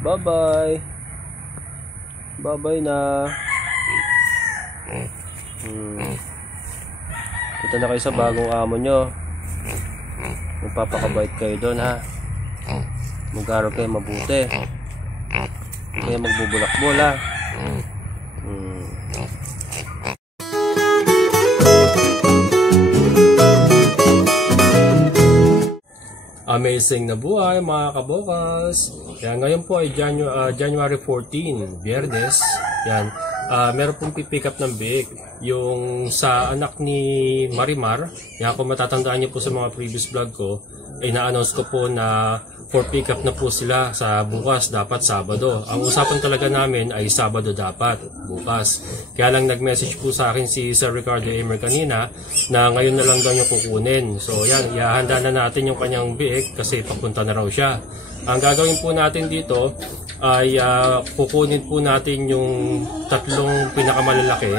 Bye-bye. Bye-bye na. Punta na kayo sa bagong amo nyo. Magpapakabait kayo doon, ha. Mag-aaral kayo mabuti. Kaya magbubulak-bul, ha. Amazing na buhay mga kabokas. Yan, ngayon po ay January 14, Biyernes. Yan, meron pong pipick up ng biik. Yung sa anak ni Marimar, yan, kung matatandaan niyo po sa mga previous vlog ko, ay na-announce ko po na for pick up na po sila sa bukas, dapat Sabado. Ang usapan talaga namin ay Sabado dapat, bukas. Kaya lang nag-message po sa akin si Sir Ricardo Emer kanina na ngayon na lang daw niya kukunin. So yan, ihahanda na natin yung kanyang biik kasi papunta na raw siya. Ang gagawin po natin dito ay kukunin po natin yung tatlong pinakamalalaki.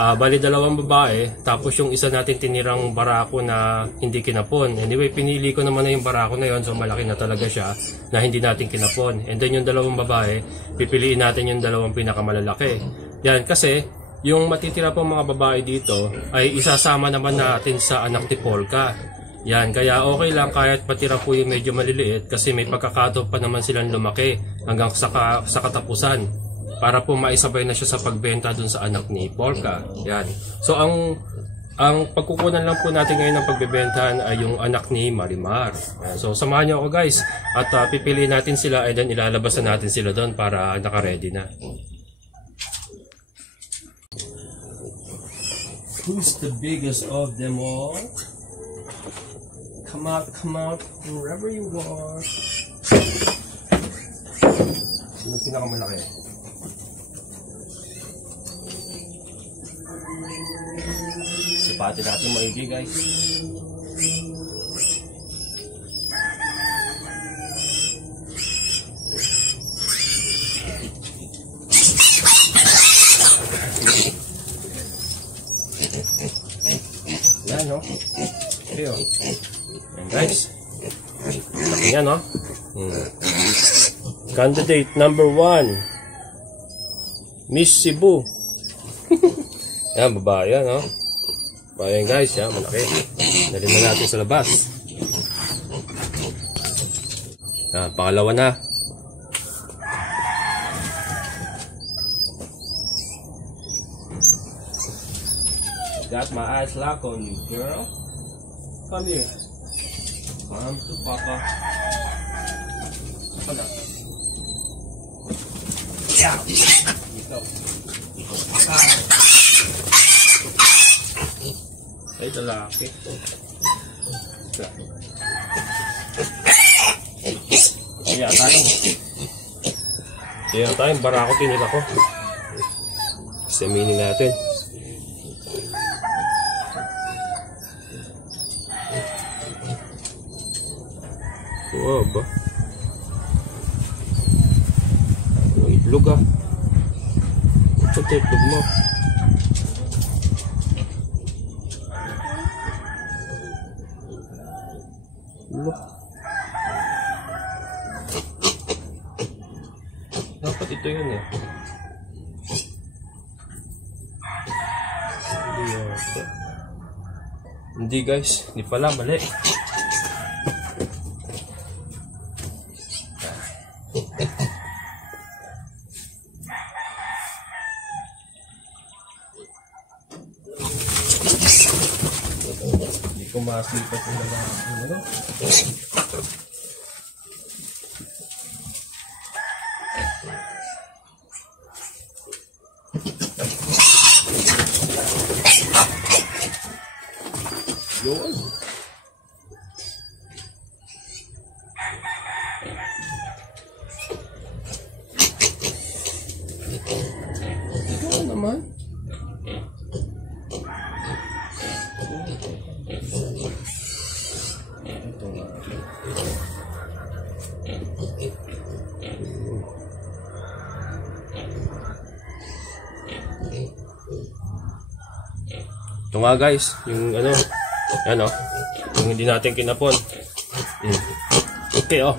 Bali dalawang babae, tapos yung isa natin tinirang barako na hindi kinapon. Anyway, pinili ko naman na yung barako na yon, so malaki na talaga siya na hindi natin kinapon. And then yung dalawang babae, pipiliin natin yung dalawang pinakamalalaki. Yan, kasi yung matitira po mga babae dito ay isasama naman natin sa anak ni Polka. Yan, kaya okay lang kahit patira po yung medyo maliliit kasi may pagkakataon pa naman silang lumaki hanggang sa katapusan para po maisabay na siya sa pagbenta dun sa anak ni Polka. Yan. So ang pagkukunan lang po natin ngayon ng pagbebentahan ay yung anak ni Marimar. Yan. So samahan niyo ako guys at pipiliin natin sila and then ilalabas na natin sila doon para naka-ready na. Who's the biggest of them all? Come out, wherever you are. Sino pinakamalaki? Sipatin natin maigi guys. Yan no? Okay o. Yan guys. Laki yan no? Candidate number 1, Miss Cebu. Yan, babae yan, no? Babae yan guys, yan, malaki. Dalhin na natin sa labas. Yan, pangalawa na. Got my eyes locked on you, girl. Come here. Come to Papa. Come on. Yeah. Dito. Ay, lalaki. Kaya tayong barako tinila ko. Semini natin. Wow ba? Itlog ah. Ito itlog mo. Dapat ito yun eh. Hindi guys, hindi pala, mali. Hindi ko maslipat yung ano. Yun. Ito naman. Ito nga. Ito nga guys, yung ano, yan o, yung hindi natin kinapon. Okay o,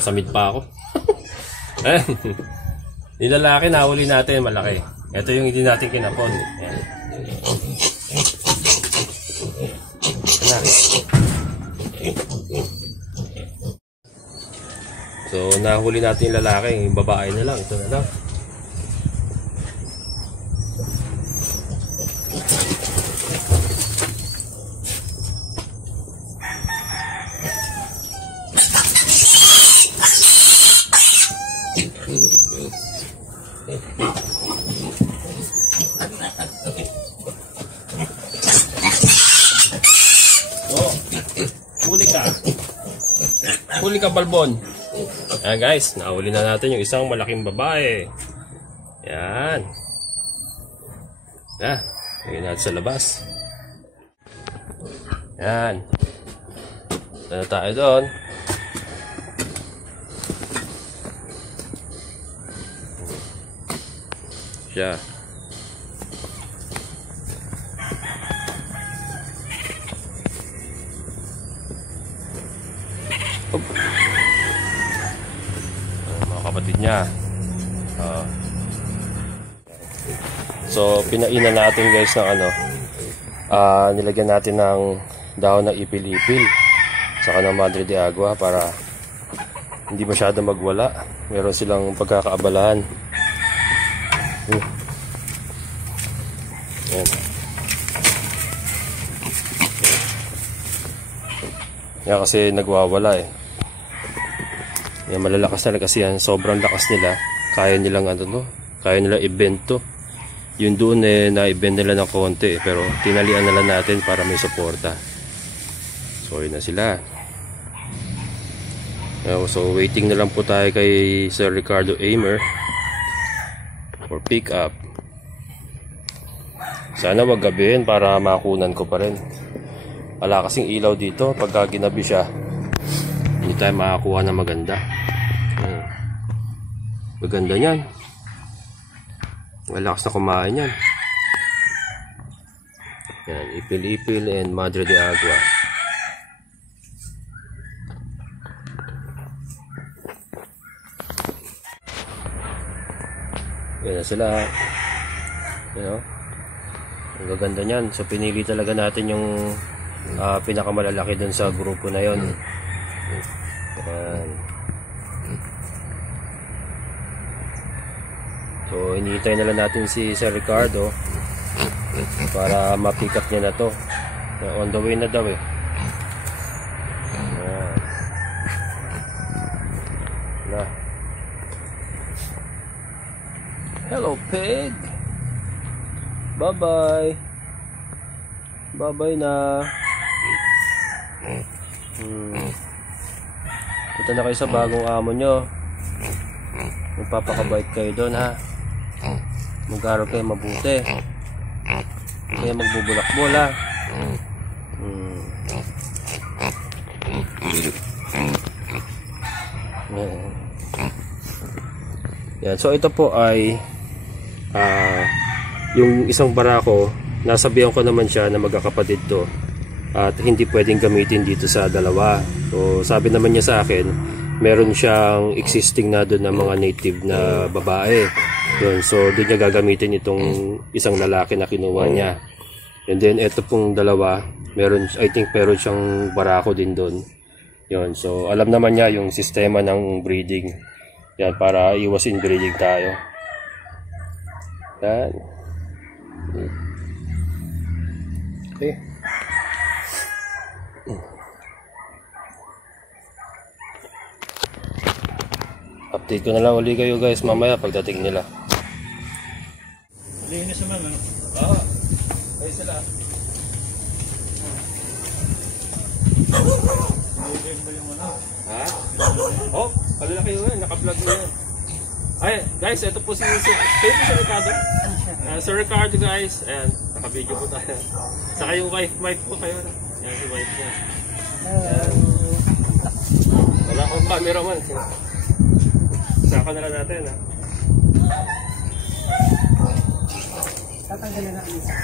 samid pa ako. Eh, yung lalaki nahuli natin, malaki. Ito yung hindi natin kinapon. Ayan. So, nahuli natin yung lalaki. Yung babae na lang. Ito na lang. Huli ka, balbon. Ayan guys, nahuli na natin yung isang malaking babae. Yan. Yan. Lagyan natin sa labas. Yan. Ano tayo doon? Siya. Mga kapatid niya. So pinainan natin guys ng ano, nilagyan natin ng dahon ng ipil-ipil saka ng Madre de Agua para hindi masyado magwala. Meron silang pagkakaabalahan. Yan. Yan kasi nagwawala eh. Yan, malalakas na kasi yan. Sobrang lakas nila. Kaya nilang ano no? Kaya nila i-bend to. Yung doon eh, na-i-bend nila ng konti eh. Pero tinalian na lang natin para may suporta. So yun na sila. So waiting na lang po tayo kay Sir Ricardo Aimer for pick up. Sana wag gabihin para makunan ko pa rin. Wala kasing ilaw dito. Pagka ginabi siya, hindi tayo makakuha na maganda. Maganda yan. Malakas na kumain yan. Yan, ipil-ipil and Madre de Agua. Yan na sila. You know? Ang gaganda niyan. So pinili talaga natin yung pinakamalalaki dun sa grupo na yon. Yan. So hinihintay na lang natin si Sir Ricardo para ma-pick up niya na to. On the way na daw eh. Yan. Na. Hello pig. Bye bye. Bye bye na. Punta na kayo sa bagong amo nyo. Magpapakabait kayo doon ha. Mag-aaral kayo mabuti. Kaya magbubulak-bul ha. Yan. So ito po ay yung isang barako. Nasabihan ko naman siya na magkakapatid to at hindi pwedeng gamitin dito sa dalawa. So sabi naman niya sa akin, meron siyang existing na doon na mga native na babae. Yun, so doon niya gagamitin itong isang lalaki na kinuha niya. And then ito pong dalawa, meron, I think meron siyang barako din doon. Yun, so alam naman niya yung sistema ng breeding. Yan, para iwas inbreeding tayo. Yan. Okay. Update ko na lang uli kayo guys mamaya pagdating nila. Linis naman ano? Oo. Ayun sila. Linis ba yung ano? Ha? Oh, kalala kayo yan. Naka-vlog na yan. Ay, guys, ito po si Sir Ricardo. Sir Ricardo guys. Ayan, naka-video po tayo. Saka yung wife po kayo. Ayan, si wife niya. Wala akong cameraman. Saka na lang natin ha. Tatanggalin na ang isa.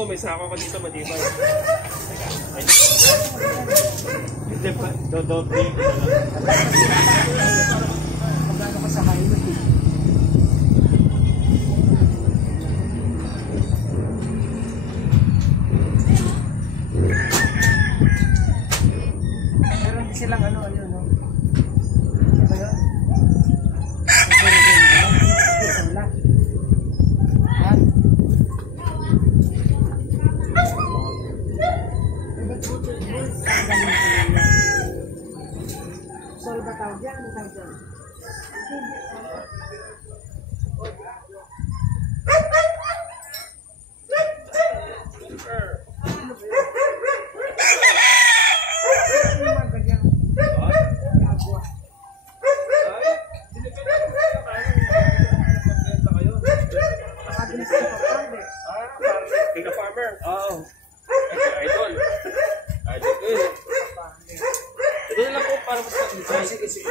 po, may sako ko dito matibay. Hindi pa, dodoble ko na lang. Magkano ka sa highway? Meron din silang ano, no? Ano ba yun? Isang lang. Ha? Sol ba tawag yan? Ano tawag yan? King Farmer. Oo. Idol. Idol ko eh. Ito na lang po para mas mag-design. Sige, sige.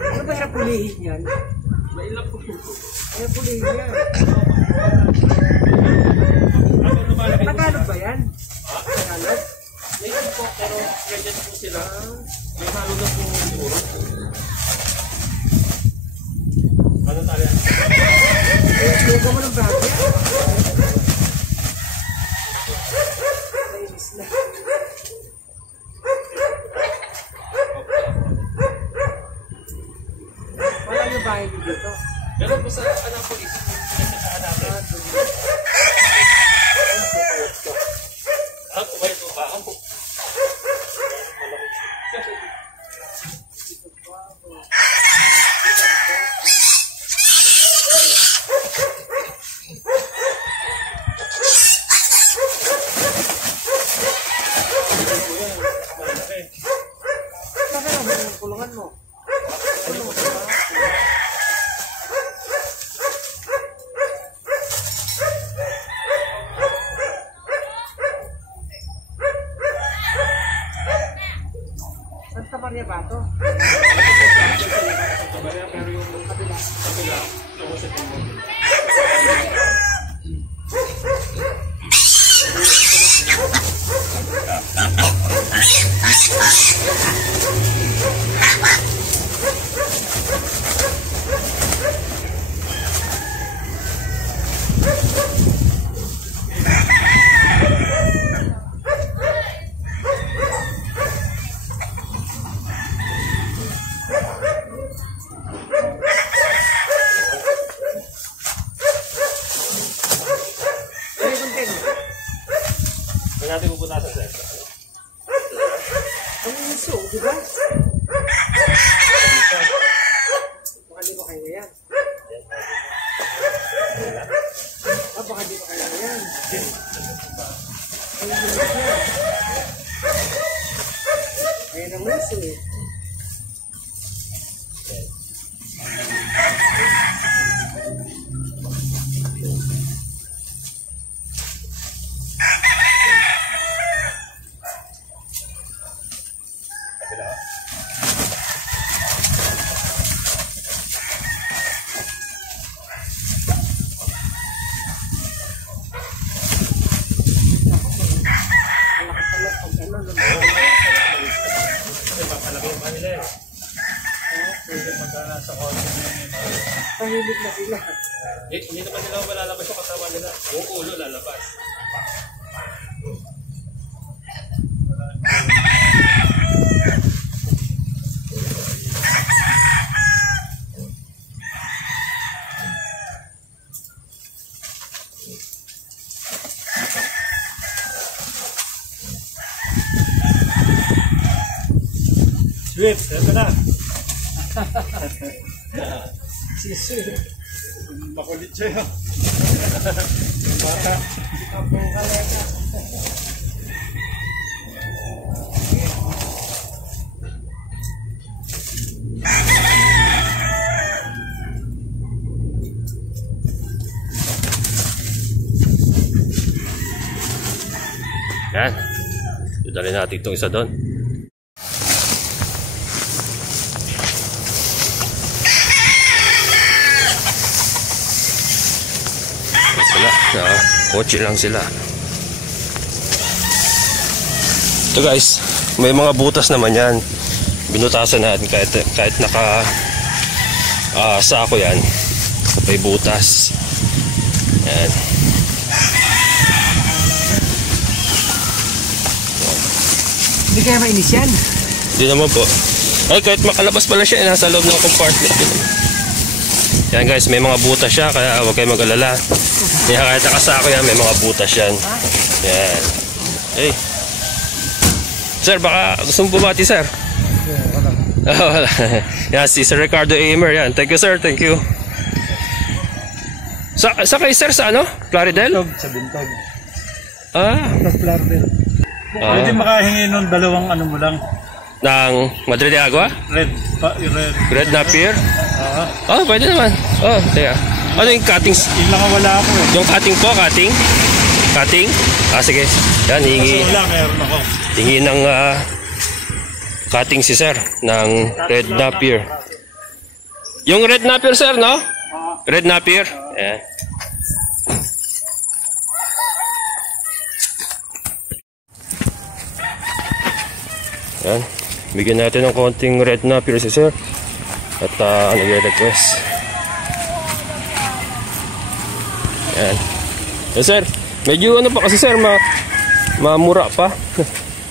Ano ba yung pulihin yan? Mailap po po. Ano yung pulihin yan? Ako lumalaki po Tagalog siya. ba yan? Tagalog? May ano po, pero ganyan po sila. May halo na po siguro. Ano tayo? Lugo mo ng bagay. Nainis na. Wala yung bahay niyo dito. Pero po sa Annapolis, sa Annapolis. Kumain po ba? Ako. Saan ka naman yung kulungan mo? Santa Maria ba ito? Pero yung kabila, yung sa tumor. Very content. May natin pupuntasan sa ito. Ang iso, di ba? Baka di ba kaya yan? Baka di ba kaya yan? Ay, bilis yan. Ayan ang iso eh. Malaki pala pag ano, Kasi papalaki yung kanila eh. Pwede pagka nasa konti na yun. tahimik na sila. Eh, hindi naman nila malalabas yung katawan nila. Yung ulo lalabas. Sweet, ito na. Sisi. Makulit siya. Bata. Kapong kaleka. Yan. Dali natin itong isa doon. Sila. Kotse lang sila. Ito guys, may mga butas naman yan. Binutasan natin kahit naka sako yan. May butas. Yan. Hindi kaya mainis yan? Hindi naman po. Ay, kahit makalabas pala siya, nasa loob ng compartment. Yan guys, may mga butas siya, kaya huwag kayo mag-alala. Kaya kahit nakasako yan, may mga butas yan. Yan. Hey. Sir, baka gusto mo bumati, sir? Wala. Yan, si Sir Ricardo Aimer. Yan. Thank you, sir. Thank you. Sa kay sir, sa ano? Plaridel? Sa Bintog. Sa Plaridel. Pwede makahingi nun dalawang ano mo lang. Ng Madre de Agua? Red Napier? Oh, pwede naman. Oh, teka. Ano yung cutting? Yung nakawala ako eh. Yung cutting po, cutting? Cutting? Sige. Yan, hingi. Wala, meron ako. Hingi ng cutting si sir ng Red Napier. Yung Red Napier, sir, no? Red Napier? Ayan. Yan. Bigyan natin ng konting Red Napier si sir. At nag-request. Yan. Yes, sir. Medyo ano pa kasi sir, mamura pa.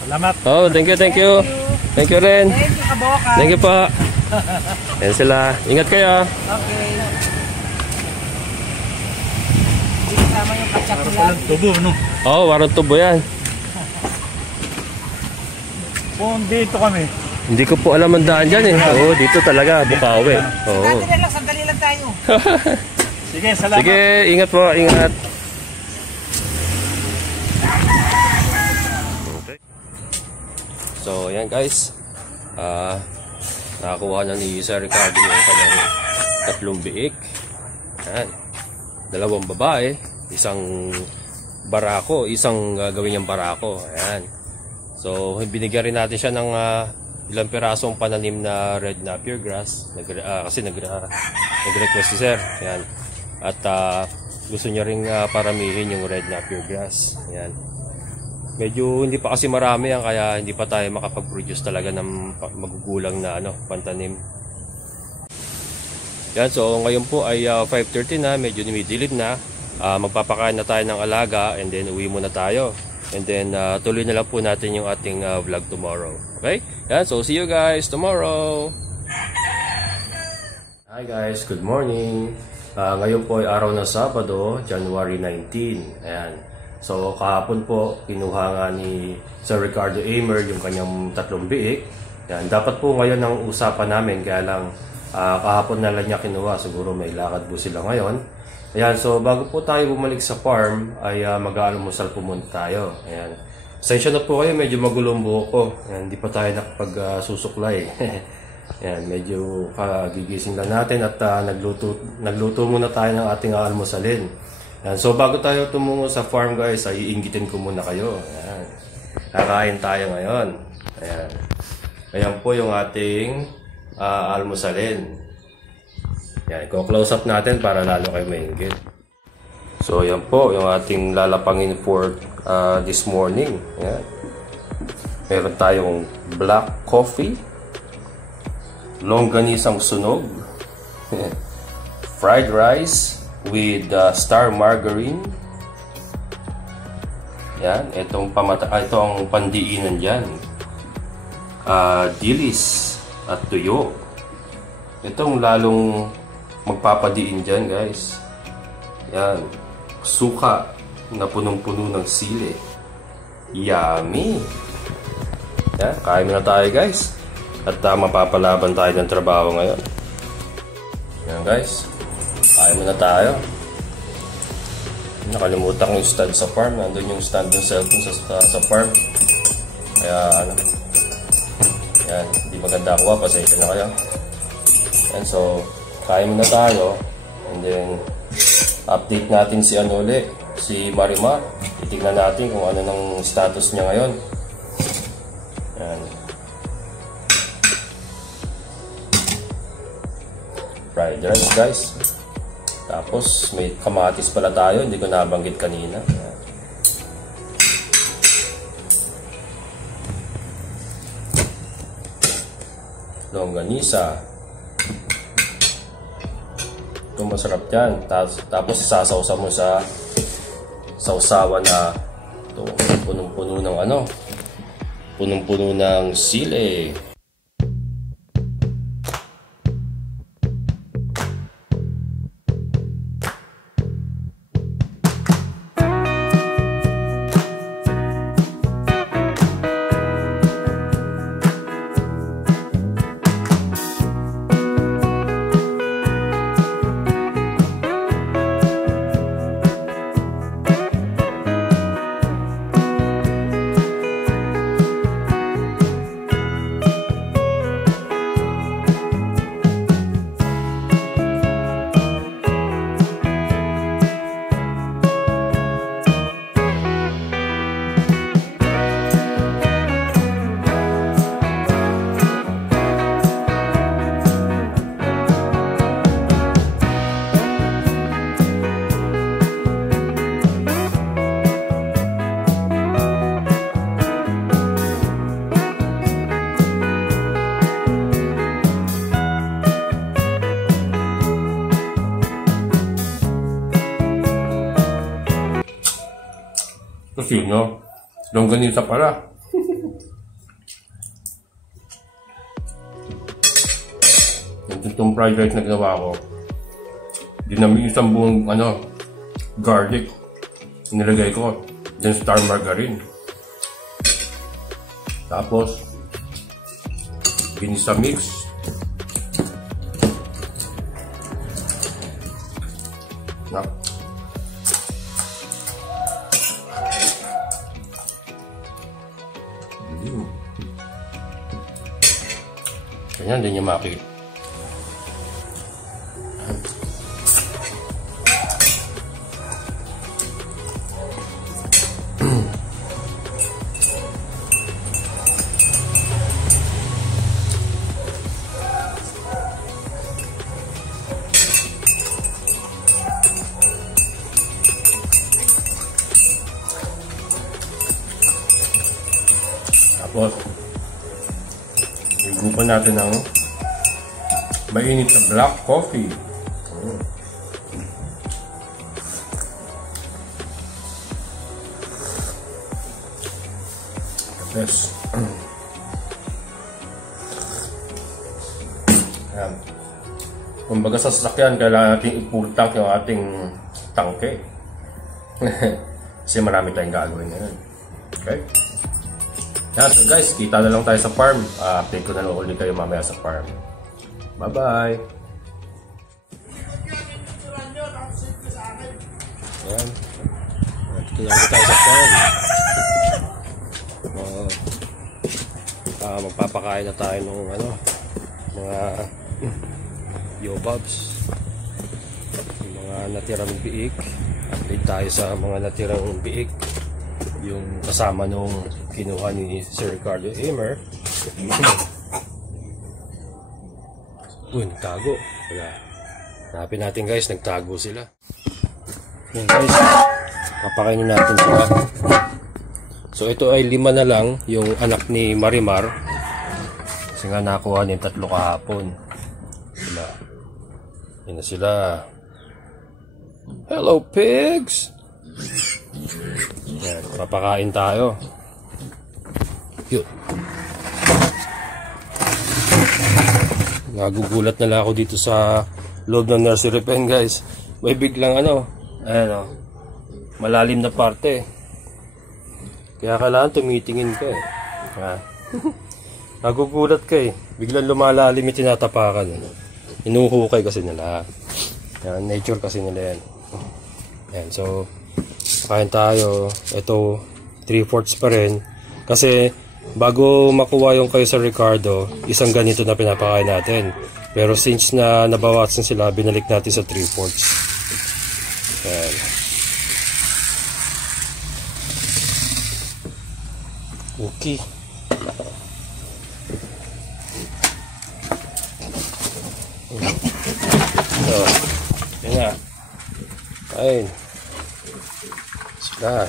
Salamat. Oh, thank you, thank you. Thank you rin. Thank you, kaboka. Thank you pa. Yan sila. Ingat kayo. Okay. Kasama yung katsatula. Walang tubo, no? Oh, warang tubo yan. Kung dito kami. Hindi ko po alam ang daan dyan eh. Oo, dito talaga, Bukawi. Oo. Dati na lang, sandali lang tayo. Sige, salamat. Sige, ingat po, ingat. Okay. So, yan guys. Nakakuha na ni Sir Ricardo yung kanyang 3 biik. Yan. 2 babae, isang barako, isang gagawin niyang barako. Ayan. So, binigyan rin natin siya ng ilang pirasong pananim na Red Napier grass. Kasi nag-request si Sir. Ayan. At gusto niya rin paramihin yung Red Napier grass. Ayan. Medyo hindi pa kasi marami yan, kaya hindi pa tayo makapag-produce talaga ng magugulang na pantanim. Yan, so ngayon po ay 5:30 na, medyo dumidilim na. Magpapakain na tayo ng alaga and then uwi muna tayo. And then tuloy na lang po natin yung ating vlog tomorrow. Okay? Yan, so see you guys tomorrow. Hi guys, good morning. Ngayon po ay araw ng Sabado, January 19. Ayan. So kahapon po kinuha nga ni Sir Ricardo Aimer yung kanyang 3 biik. Yan, dapat po ngayon ang usapan namin, kaya lang kahapon na lang niya kinuha, siguro may lakad po sila ngayon. Ayan, so bago po tayo bumalik sa farm ay mag-aalmusal po muna tayo. Ayan. Pasensya na po kayo, medyo magulong buhok ko. Ayan, hindi pa tayo nakapag-susuklay. Ayan, medyo gigising lang natin at nagluto muna tayo ng ating almusalin. Ayan, so bago tayo tumungo sa farm guys, ay iinggitin ko muna kayo. Ayan. Kakain tayo ngayon. Ayan. Ayan po yung ating almusalin. Ayan, i-close up natin para lalo kayo mainggit. So ayan po yung ating lalapangin for this morning. Ayan. Meron tayong black coffee, longganisang sunog, fried rice with star margarine. Yan, ito ang pandiinan dyan. Dilis at tuyo. Itong lalong magpapadiin dyan guys. Yan, suka na punong-puno ng sili. Yummy! Yan, kain na tayo guys. At mapapalaban tayo ng trabaho ngayon. Yan guys, kain muna tayo. Nakalimutan ko yung stand sa farm. Nandun yung stand ng cellphone sa farm. Kaya yan, hindi maganda ako. Pasensya na kayo. And so, kain muna tayo. And then, update natin si si Marimar. titignan natin kung ano ng status niya ngayon. Yan. Fried rice guys. Tapos may kamatis pala tayo, hindi ko nabanggit kanina. Yan. Longganisa. Ito masarap yan. Tapos sasawsa mo sa sausawan na ito, punong-puno ng ano, punong-puno ng sili. Sino? Longganisa pala. Itong fried rice na ginawa ko, dinami isang buong garlic. Nilagay ko then star margarine. Tapos ginisa mix. Ganyan din yung maki. Tapos igupan natin ng mainit na black coffee. Yes. Ayan. Kumbaga sa sasakyan, kailangan natin ipultak yung ating tangke. Kasi marami tayong gagawin ngayon. Okay? Yan, so guys, kita na lang tayo sa farm. Update ko na lang ulit kayo mamaya sa farm. Bye-bye! Yan. Dito na ulit tayo sa farm. Magpapakain na tayo ng mga yobabs. Yung mga natirang biik. Update tayo sa mga natirang biik. Yung kasama nung kinuha ni Sir Ricardo Amer. Uy, nagtago. Hanapin natin guys, nagtago sila. Yan guys, papakainin natin sila. So ito ay 5 na lang yung anak ni Marimar. Kasi nga nakuha niya 3 kahapon. Sila. Yan na sila. Hello pigs! Yan, papakain tayo. Yun. Nagugulat na lang ako dito sa loob ng nursery pen guys. May biglang ayan malalim na parte. Kaya kailangan tumitingin ka eh. Nagugulat ka eh. Biglang lumalalim yung tinatapakan. Inuhukay kasi nila. Yan, nature kasi nila yan. Yan, so kain tayo. Ito 3/4 pa rin. Kasi bago makuha yung kayo sa Ricardo, isang ganito na pinapakain natin. Pero since na nabawasan sila, binalik natin sa 3/4. Yan. Okay. So, yun na. Ayun. Sila.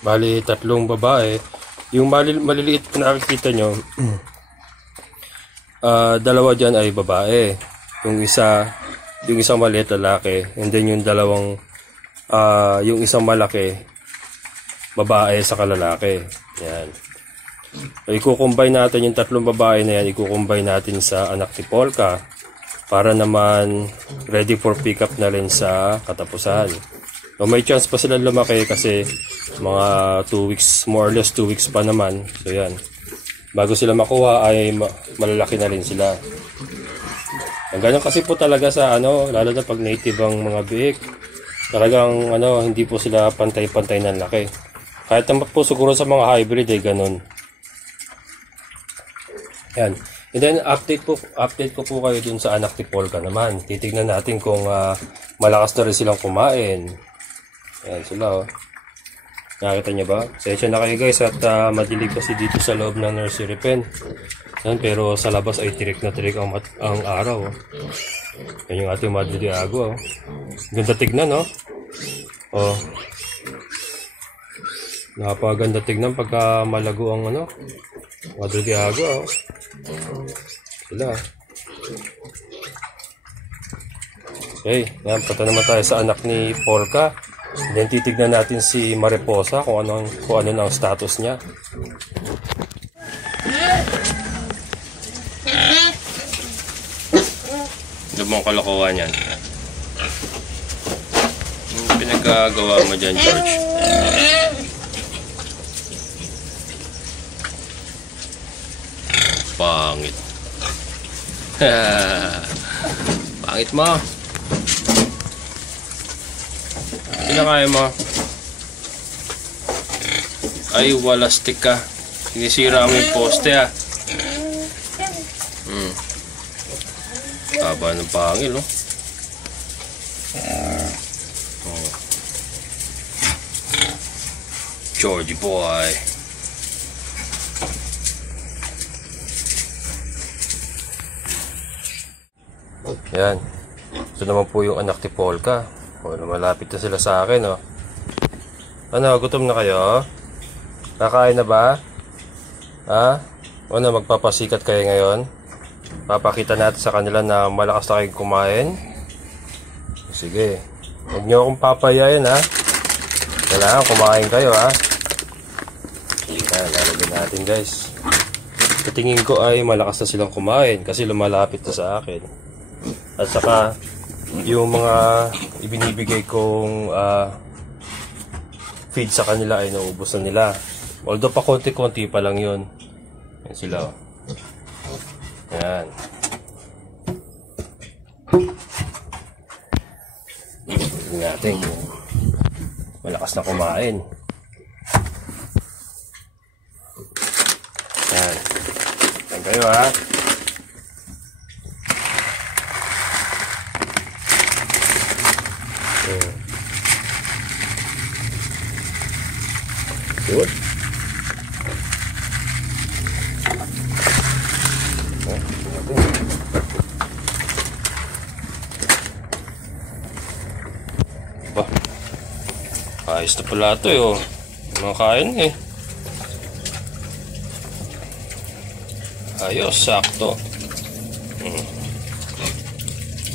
Bali, 3 babae. Yung maliliit na nakikita nyo, 2 dyan ay babae. Yung isang maliit lalaki. And then yung yung isang malaki, babae sa lalaki. Yan. So, i-combine natin yung 3 babae na yan, i-combine natin sa anak ni Polka para naman ready for pickup na rin sa katapusan. So, may chance pa sila lumaki kasi mga 2 weeks, more or less 2 weeks pa naman. So yan, bago sila makuha ay malalaki na rin sila. Ang ganyan kasi po talaga sa lalo na pag native ang mga biik, talagang hindi po sila pantay-pantay ng laki. Kahit naman po siguro sa mga hybrid ay ganun. Yan. And then update ko po kayo dun sa anak ni Polka naman. Titignan natin kung malakas na rin silang kumain. Ayan sila, oh. Nakita niyo ba? Sensya na kayo guys at madilig kasi dito sa loob ng nursery pen. Yan, pero sa labas ay tirik na tirik ang araw, oh. Yan yung ating Madre de Agua, oh. Ganda tignan, oh. Oh. Napaganda tignan pagka malago ang Madre de Agua, oh. Sila. Okay, yan, punta naman tayo sa anak ni Polka. Then titignan natin si Mariposa kung ano ang status niya. Ano bang kalokohan yan? Ano pinagagawa mo dyan, George? Pangit. Pangit mo. Kinakaya mo. Ay, wala stick ka. Sinisira mo yung poste, ha. Haba ng pangil, no? Oh. Georgie boy. Yan. Ito naman po yung anak ni Polka. O, malapit na sila sa akin, oh. Gutom na kayo? Kakain na ba? Ha? Magpapasikat kayo ngayon? Papakita natin sa kanila na malakas na kayong kumain. Sige. Huwag nyo akong papayayin, ha? Kailangan kumain kayo, ha? Yan, lalagyan natin, guys. Sa tingin ko ay malakas na silang kumain kasi lumalapit na sa akin. At saka yung mga ibinibigay kong feed sa kanila ay naubos na nila. Although pa konti-konti pa lang yun. Yan sila, oh. Yan. Tignan natin kung malakas na kumain. Yan. Yan kayo, ha. Good. Ba, ayos na pala ito, oh. Makain, eh. Ayos, sakto.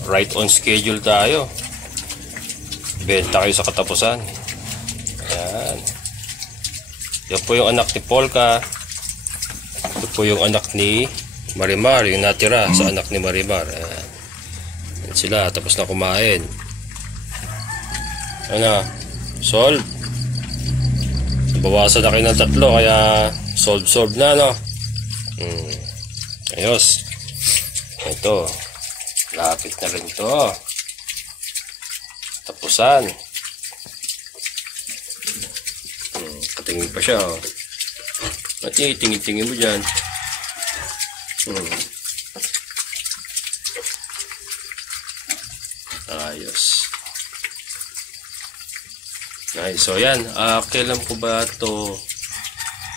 Right on schedule tayo. Benta kayo sa katapusan. Ayan. Yan po yung anak ni Polka. Ito po yung anak ni Marimar, yung natira sa anak ni Marimar. Ayan. Yan sila, tapos na kumain. Solve. Bawasan na kayo ng 3, kaya solve na, no? Ayos. Ito. Lapit na rin ito. Tapusan. Katingin pa siya, oh. At tingin-tingin mo dyan. Ayos. Ay, so yan, kailan po ba to?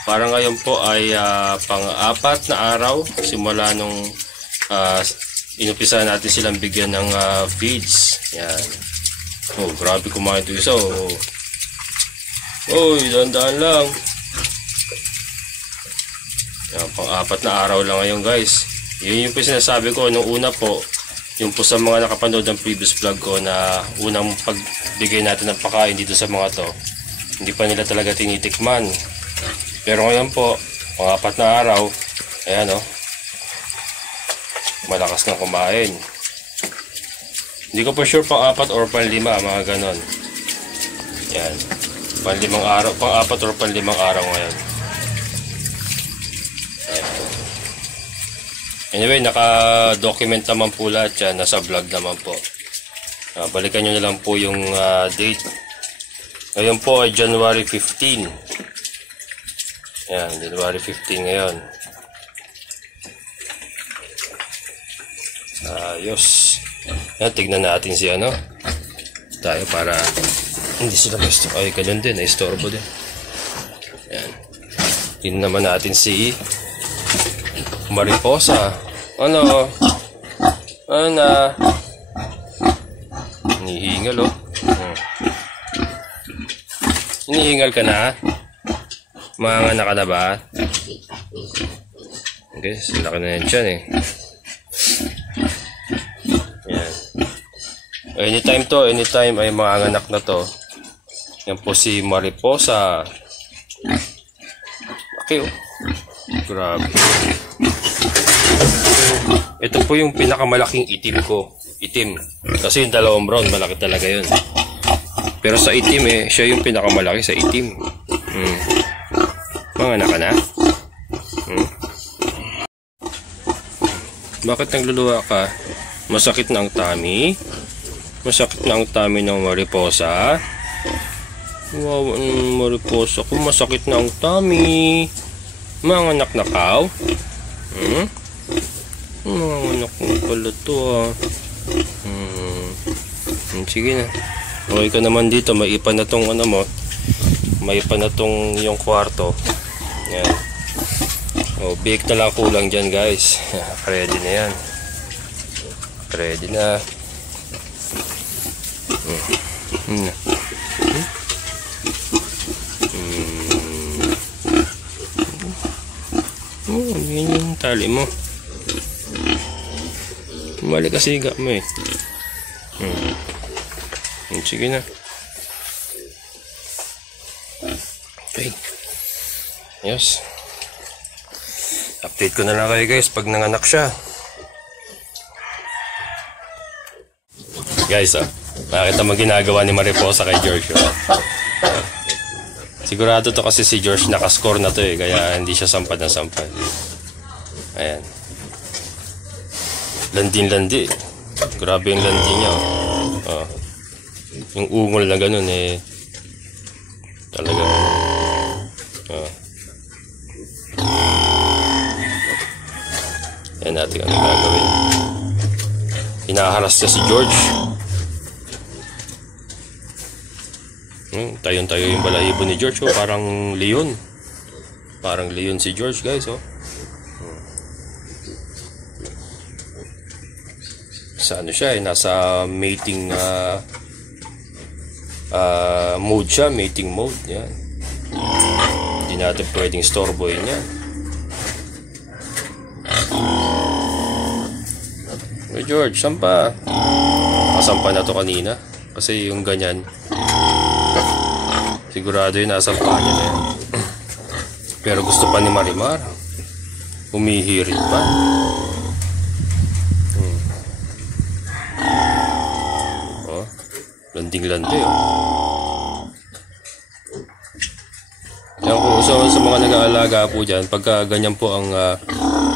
Parang ngayon po ay pang-apat na araw simula nung inumpisa natin silang bigyan ng feeds. Yan. Oh, grabe kumain ito isa. Oh. Oy, dahan-dahan lang. Yan, pang-apat na araw lang ngayon, guys. Yun yung po sinasabi ko nung una po, yung po sa mga nakapanood ng previous vlog ko na unang pagbigay natin ng pagkain dito sa mga to, hindi pa nila talaga tinitikman. Pero ngayon po, pang-apat na araw, ayan o, malakas na kumain. Hindi ko pa sure pang-apat or pang-lima, mga ganon. Ayan, pang-limang araw, pang-apat or pang-limang araw ngayon. Anyway, naka-document naman po lahat yan. Nasa vlog naman po. Balikan nyo na lang po yung date. Ngayon po ay January 15. Yan, January 15 ngayon. Ayos. Yan, tignan natin si ano. Tayo para hindi sila gusto. Ay, ganun din. Naistorbo din. Yan. Tignan naman natin si Mariposa. Ano? Ano? Hinihingal, oh. Hinihingal ka na? Manganak ka na ba? Okay, laki na yan dyan, eh. Yan. Anytime to, anytime ay manganak na to. Yan po si Mariposa. Okay, oh. Grabe. Ito po yung pinakamalaking itim ko. Itim. Kasi yung dalawang brown, malaki talaga yun. Pero sa itim eh, siya yung pinakamalaki sa itim. Manganak ka na? Bakit nagluluwa ka? Masakit na ang tummy? Masakit na ang tummy ng Mariposa? Wow, Mariposa ko, masakit na ang tummy. Manganak na ka? Manganak mo pala to, ah. Sige na. Okay ka naman dito. Maipan na tong ano mo. Maipan na tong yung kwarto. Yan. Oh, bake na lang kulang dyan, guys. Ready na yan. Ready na. Yan yung tali mo. Mali kasi higa mo eh. Sige na. Okay. Yes. Update ko na lang kayo, guys, pag nanganak siya. Guys, nakita mo ginagawa ni Mariposa kay George. Sigurado to kasi si George nakascore na to eh, kaya hindi siya sampad na sampad. Ayan. Landin-landi. Grabe yung landi niya. Oh. Yung ungol na ganun eh. Talaga. Oh. Yan natin ang gagawin. Hinaharas niya si George. Tayon-tayo yung balahibo ni George. Oh. Parang leon. Parang leon si George, guys. Oh. Sa ano siya eh, nasa mating mode siya, mating mode. Yan. Hindi natin pwedeng storeboyin yan. Hey George, saan pa? Nakasampa na to kanina. Kasi yung ganyan, sigurado yun nasampa niya na yan. Pero gusto pa ni Marimar. Humihirit pa. Landing-landi, oh. Yan po, so, sa mga nag-aalaga po dyan, pagka ganyan po ang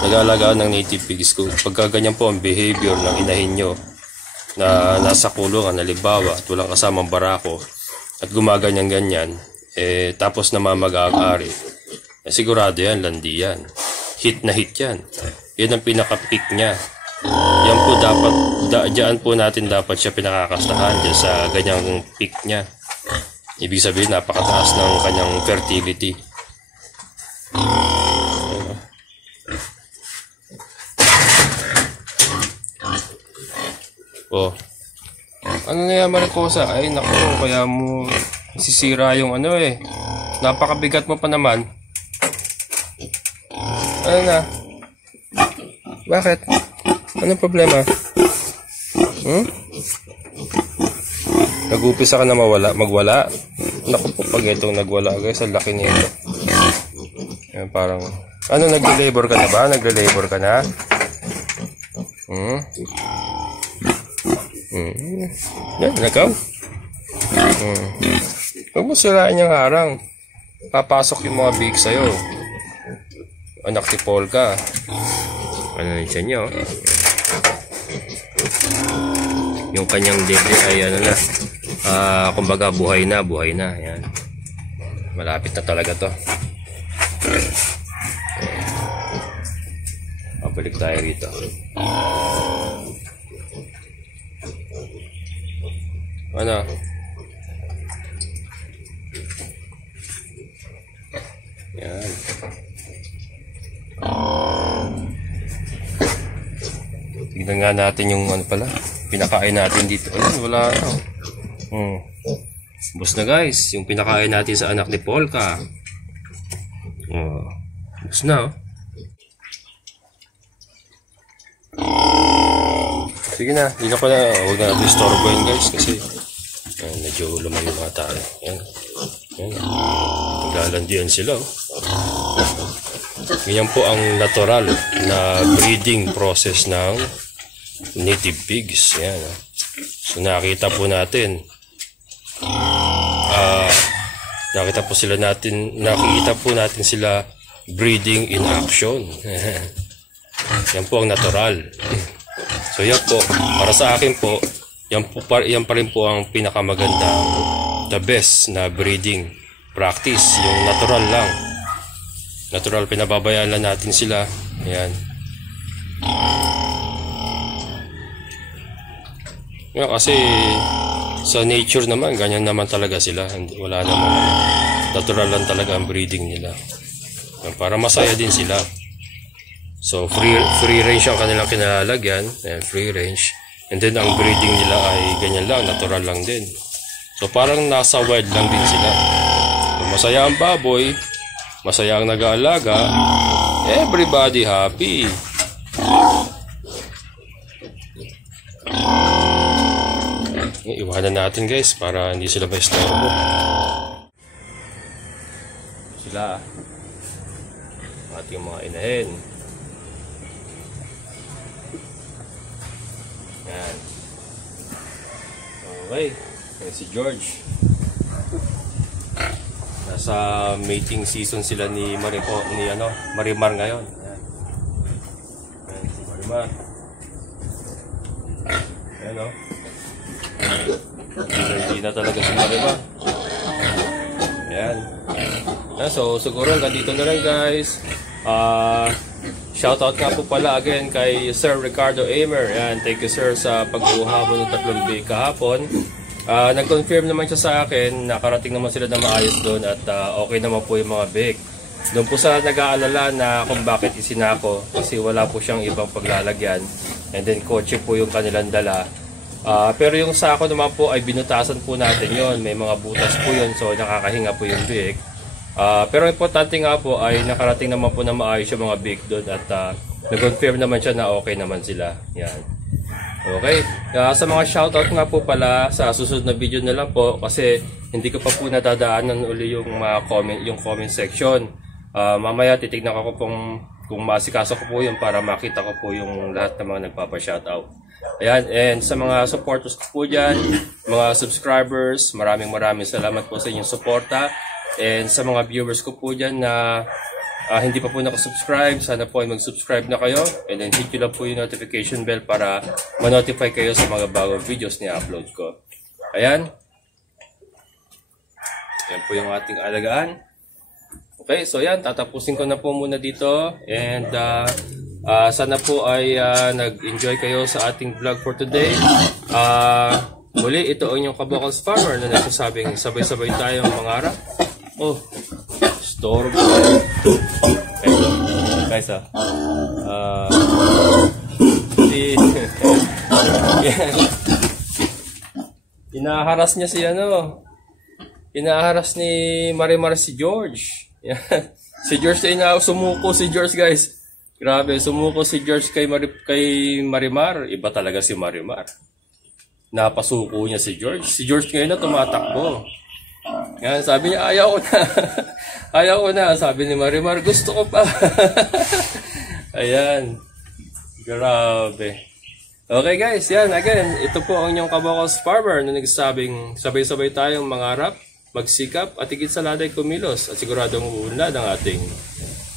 nag-aalaga ng native pigs ko, pagka ganyan po ang behavior ng inahin nyo na nasa kulungan, halimbawa, at walang kasamang barako, at gumaganyan-ganyan, eh, tapos namamag-aari, eh, sigurado yan, landi yan. Hit na hit yan. Yan ang pinaka-pick niya. Yan po dapat, diyan po natin dapat siya pinakakastahan dyan sa ganyang pick niya. Ibig sabihin, napakataas ng kanyang fertility. Oh. Ano na yan, Mariposa? Ay, naku, kaya mo sisira yung ano eh. Napakabigat mo pa naman. Ano na? Bakit? Anong problema? Nag-upisa ka na magwala? Naku po, pag itong nagwala guys, ang laki nito. Yan, parang, ano, nagle-labor ka na ba? Nagle-labor ka na? Yan, nagaw. Huwag mo sirain yung harang. Papasok yung mga big sa'yo. Anak ni Polka. Ano rin siya niyo? Yung kanyang dede ay ano na. Kumbaga buhay na. Yan. Malapit na talaga to. Pabalik tayo rito. Ano? Yan. Tignan nga natin yung ano pala. Pinakain natin dito. Ayun, wala na. Bus na guys. Yung pinakain natin sa anak ni Polka. Bus na Sige na. Hindi na ko na. Huwag na natin istorbohin guys. Kasi medyo lumayo mga tayo. Yan. Naglalandian sila. Ganyan po ang natural na breeding process ng native pigs. Yan. So nakita po natin nakita po natin sila breeding in action. Yan po ang natural. So yan po, para sa akin po, yan pa rin po ang pinakamagandang, the best na breeding practice, yung natural lang. Natural, pinababayaan lang natin sila. Ayan. Yeah, kasi sa nature naman, ganyan naman talaga sila. Wala naman. Natural lang talaga ang breeding nila. Para masaya din sila. So, free range ang kanilang kinalalagyan. Ayan, free range. And then, ang breeding nila ay ganyan lang, natural lang din. So, parang nasa wild lang din sila. So, masaya ang baboy. Masaya ang nag-aalaga. Everybody happy. Iwanan natin guys para hindi sila ma-istorbo. Sila ating mga inahin. Yan. Okay. Yan si George. Nasa mating season sila ni Marimar ngayon. Yan. Yan si Marimar. Yan o. Hindi na talaga si Marimar. Yan. So siguro hanggang dito na lang guys. Shoutout nga po pala again kay Sir Ricardo Amer. Yan, thank you sir sa pagbuhabol ng 3 big kahapon. Nag-confirm naman siya sa akin, nakarating naman sila na maayos doon at okay naman po yung mga big. Doon po sa nag-aalala na kung bakit isinako kasi wala po siyang ibang paglalagyan. And then kotse po yung kanilang dala. Pero yung sako naman po ay binutasan po natin yon. May mga butas po yun, so nakakahinga po yung big. Pero importante nga po ay nakarating naman po na maayos yung mga big doon at nag-confirm naman siya na okay naman sila. Yan. Okay. Sa mga shoutout nga po pala sa susunod na video na lang po kasi hindi ko pa po nadadaanan uli yung comment section. Mamaya titignan ko kung masikaso ko po yun para makita ko po yung lahat ng mga nagpapa-shoutout. Ayan, and sa mga supporters ko po dyan, mga subscribers, maraming salamat po sa inyong suporta. And sa mga viewers ko po dyan na hindi pa po nakasubscribe, sana po ay mag-subscribe na kayo. And then hit nyo lang po yung notification bell para ma-notify kayo sa mga bagong videos na upload ko. Ayan. Yan po yung ating alagaan. Okay, so yan, tatapusin ko na po muna dito. And sana po ay nag-enjoy kayo sa ating vlog for today. Muli, ito ang inyong kabokals farmer na nagsasabing sabay-sabay tayong mangarap. Oh, store. Guys, inaharas niya si inaharas ni Marimar si George. Yan. Si George ay sumuko si George, guys. Grabe, sumuko si George kay Marimar. Iba talaga si Marimar. Napasuko niya si George. Si George ngayon na tumatakbo. Yan, sabi niya, ayaw ko na. Ayaw ko na. Sabi ni Marimar, gusto ko pa. Ayan. Grabe. Okay guys, yan. Again, ito po ang inyong kabokals farmer na nagsasabing sabay-sabay tayong mangarap, magsikap, at higit sa lahat ay kumilos at siguradong uunlad ang ating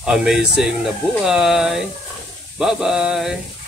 amazing na buhay. Bye-bye!